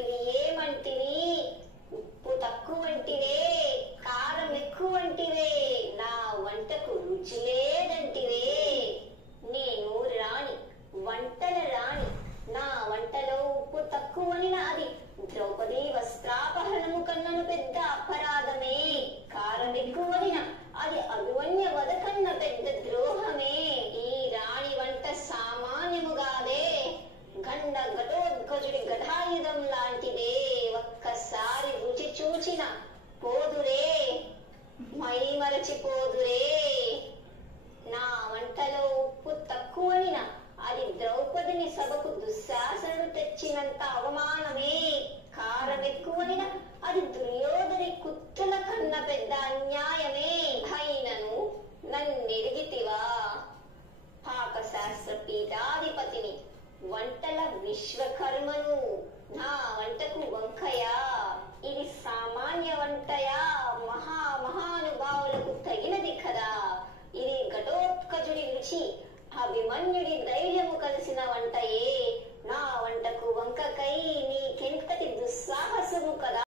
ఏమంటివి ఏమంటివి ఉప్పు తక్కువంటివే, కారం ఎక్కువంటివే, నా వంటకు రుచి లేదంటివే. నేను రాణి, వంటల రాణి. నా వంటలో ఉప్పు తక్కువని అది ద్రౌపది వస్త్రాపహరణము కన్నను పెద్ద అపరాధమే. కారం ఎక్కువనిన అది అభిమన్య వధ కన్న పెద్ద ద్రోహమే. ఈ రాణి వంట సామాన్యముగాదే, గండ ఘటోద్గజుడి గదాయుధం లాంటిదే. ఒక్కసారి రుచి చూచిన పోదురే, మై మరచిపోదురే. నా వంటలో ఉప్పు తక్కువనిన అది ద్రౌపదిని సభకు దుశ్శాసనలు తెచ్చినంత అవమానమే. కారం ఎక్కువనిన అది దుర్యోధని కుత్తుల కన్న పెద్ద అన్యాయమే. అయినను నన్నెరిగితివా? పాకశాస్త్ర పీఠాధిపతిని, వంటల విశ్వకర్మను. నా